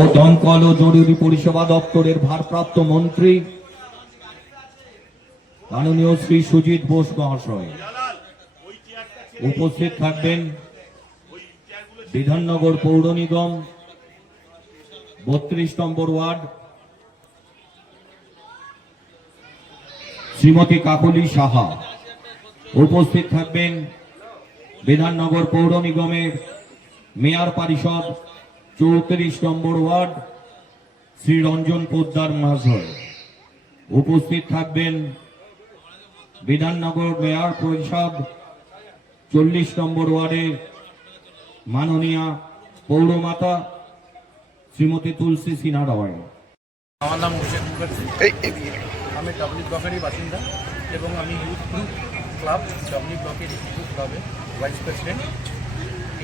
ও দমকল ও জরুরি পরিষেবা দপ্তরের ভারপ্রাপ্ত মন্ত্রী মাননীয় শ্রী সুজিত বোস মহাশয়। উপস্থিত থাকবেন বিধাননগর পৌর নিগম, বত্রিশ নম্বর ওয়ার্ড, শ্রীমতী কাকলি সাহা। উপস্থিত থাকবেন বিধাননগর পৌর নিগমের মেয়র পরিষদ চৌত্রিশ নম্বর ওয়ার্ড শ্রী রঞ্জন পোদ্দার মহাশয় উপস্থিত থাকবেন বিধাননগর মেয়র পরিষদ, চল্লিশ নম্বর ওয়ার্ডের মাননীয়া পৌরমাতা শ্রীমতী তুলসী সিনহা রয়। আমার নাম অভিষেক মুখার্জি। আমি ডাবলি ব্লকেরই বাসিন্দা এবং আমি ইউথ গ্রুপ ক্লাব ডাবলি ব্লকের ইউথ ক্লাবে ভাইস প্রেসিডেন্ট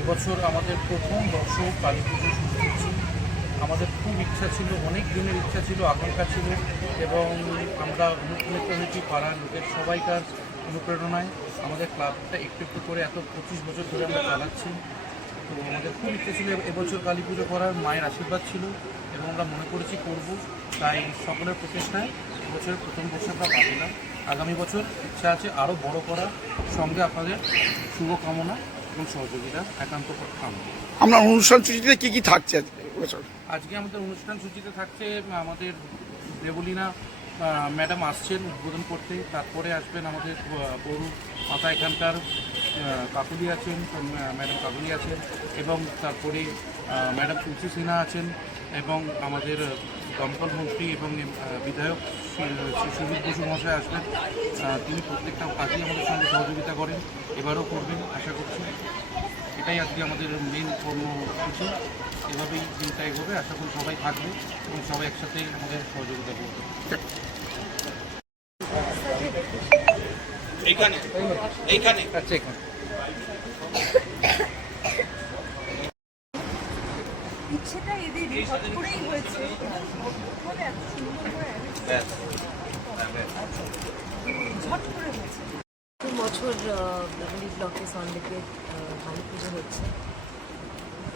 এবছর আমাদের প্রথম দর্শক কালী পুজো শুরু করছি আমাদের খুব ইচ্ছা ছিল, অনেক দিনের ইচ্ছা ছিল, আকাঙ্ক্ষা ছিল এবং আমরা অনুপ্রাণিত হয়েছি পাড়ার লোকের সবাইকার অনুপ্রেরণায়। আমাদের ক্লাবটা একটু একটু করে এত পঁচিশ বছর ধরে আমরা চালাচ্ছি। তো আমাদের খুব ইচ্ছে ছিল এবছর কালী পুজো করার, মায়ের আশীর্বাদ ছিল এবং আমরা মনে করেছি করব। তাই সকলের প্রচেষ্টায় এবছরের প্রথম বর্ষে আমরা না। আগামী বছর ইচ্ছা আছে আরও বড় করা সঙ্গে আপনাদের শুভকামনা। এবং সহযোগিতা একান্ত কামনা আমরা অনুষ্ঠান সূচিতে কি কি থাকছে আজকে? আমাদের অনুষ্ঠান সূচিতে থাকছে আমাদের দেবলীনা ম্যাডাম আসছেন উদ্বোধন করতে। তারপরে আসবেন আমাদের পৌর মাতা এখানকার কাকুলি আছেন ম্যাডাম কাকুলি আছেন এবং তারপরে ম্যাডাম তুলসী সিনহা আছেন এবং আমাদের দমকল মন্ত্রী এবং বিধায়ক সুজিত বসু মহাশয় আসবেন। তিনি প্রত্যেকটা কাজেই আমাদের সঙ্গে সহযোগিতা করেন এবারও করবেন আশা করছি। এটাই আজকে আমাদের মেন কর্মসূচি। এভাবেই দিনটা এগোবে আশা করি সবাই থাকবে এবং সবাই একসাথে আমাদের সহযোগিতা করবে। এইখানে এইখানে। আচ্ছা এখানে ইচ্ছেটা এদের হট করেই হয়েছে বলে এত সুন্দর করে ঝট করে হয়েছে প্রথম বছর ব্লকে কালী পুজো হচ্ছে।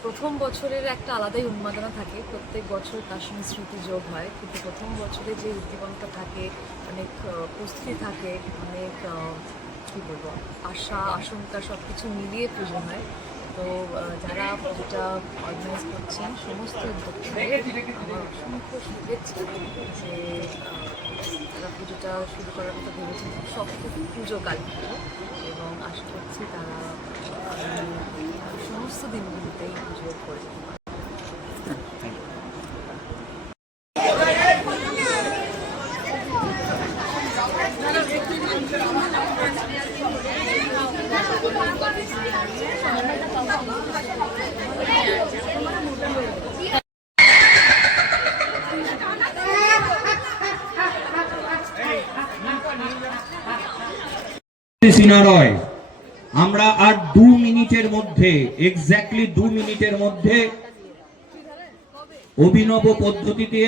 প্রথম বছরের একটা আলাদাই উন্মাদনা থাকে। প্রত্যেক বছর তার সঙ্গে স্মৃতি যোগ হয়। কিন্তু প্রথম বছরে যে উদ্দীপনটা থাকে, অনেক প্রস্তুতি থাকে, অনেক কী বলব, আশা, আশঙ্কা সব কিছু মিলিয়ে পুজো হয়। তো যারা পুজোটা অর্গানাইজ করছেন, সমস্ত আমার অসংখ্য শুভেচ্ছা যে তারা পুজোটা শুরু করার কথা ভেবেছেন খুব শক্ত পুজো কালী এবং আশা করছি তারা সমস্ত দিনগুলিতেই পুজো করে যেতে পারবে। সিনহা আমরা আর দু মিনিটের মধ্যে এক্স্যাক্টলি দু মিনিটের মধ্যে অভিনব পদ্ধতিতে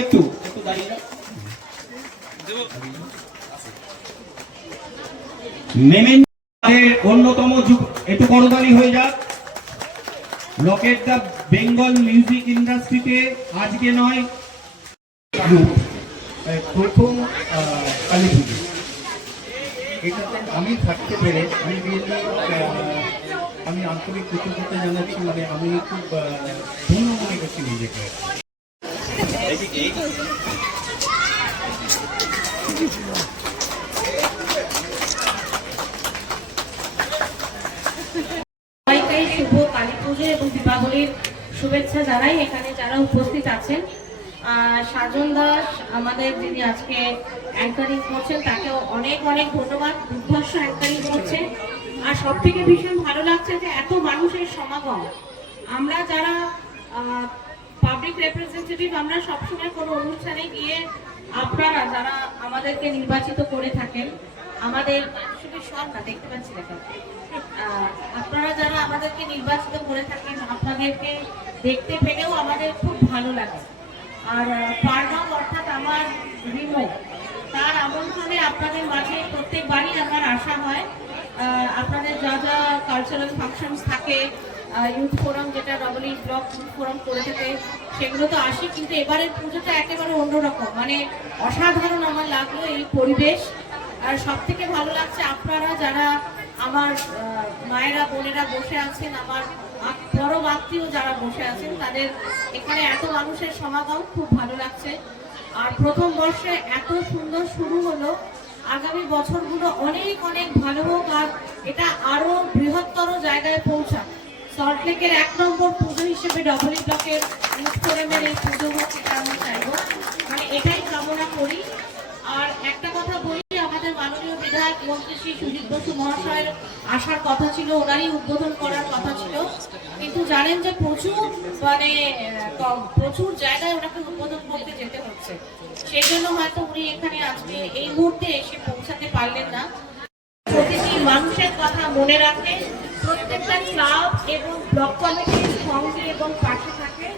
একটু একটু। দাঁড়িয়ে যাও। অন্যতম একটু করদানি হয়ে যাক। লকেট দ্য বেঙ্গল মিউজিক ইন্ডাস্ট্রিতে আজকে নয়। প্রথম কালী পুজো। এটাতে আমি থাকতে পেরে, আমি আমি আন্তরিক কৃতজ্ঞতা জানাচ্ছি মানে আমি খুব ধন্য মনে করছি নিজেকে। শুভ শুভেচ্ছা জানাই। এখানে যারা উপস্থিত আছেন আহ, সাজন দাস আমাদের যিনি আজকে অ্যাঙ্কারিং করছেন তাকেও অনেক অনেক ধন্যবাদ। দুর্ধর্ষ অ্যাঙ্কারিং করছেন। আর সব থেকে ভীষণ ভালো লাগছে যে এত মানুষের সমাগম। আমরা যারা পাবলিক রিপ্রেজেন্টেটিভ আমরা সবসময় কোনো অনুষ্ঠানে গিয়ে আপনারা যারা আমাদেরকে নির্বাচিত করে থাকেন, আমাদের শুধু সব না দেখতে পাচ্ছি দেখেন আপনারা যারা আমাদেরকে নির্বাচিত করে থাকেন, আপনাদেরকে দেখতে পেলেও আমাদের খুব ভালো লাগে। আর পারগাম অর্থাৎ আমার রিমো, তার আমন্ত্রণে আপনাদের মাঝে প্রত্যেকবারই আমার আশা হয় আপনাদের যা যা কালচারাল ফাংশনস থাকে ইউথ ফোরাম যেটা ডবল ব্লক ইউথ ফোরাম করে থাকে, সেগুলো তো আসি, কিন্তু এবারের পুজোটা একেবারে অন্যরকম। মানে অসাধারণ আমার লাগল এই পরিবেশ। আর সব থেকে ভালো লাগছে আপনারা যারা আমার মায়েরা, বোনেরা বসে আছেন, আমার পরম আত্মীয় যারা বসে আছেন, তাদের এখানে এত মানুষের সমাগম খুব ভালো লাগছে। আর প্রথম বর্ষে এত সুন্দর শুরু হলো আগামী বছরগুলো অনেক অনেক ভালো হোক আর এটা আরও বৃহত্তর জায়গায় পৌঁছাক। সল্টলেকের এক নম্বর পুজো হিসেবে ডবল ব্লকের ফোরামের এই পুজো হোক, এটা আমি চাইব। মানে এটাই কামনা করি। আর একটা কথা বলি, আমাদের মাননীয় বিধায়ক মন্ত্রী শ্রী সুজিত বসু মহাশয়ের আসার কথা ছিল, ওনারই উদ্বোধন করার কথা ছিল। কিন্তু জানেন যে প্রচুর মানে প্রচুর জায়গায় ওনাকে উদ্বোধন করতে যেতে হচ্ছে সেই জন্য হয়তো উনি এখানে আজকে এই মুহূর্তে এসে পৌঁছাতে পারলেন না। প্রতিটি মানুষের কথা মনে রাখে, প্রত্যেকটা ক্লাব এবং ব্লক কমিটির সঙ্গে এবং পাশে থাকে।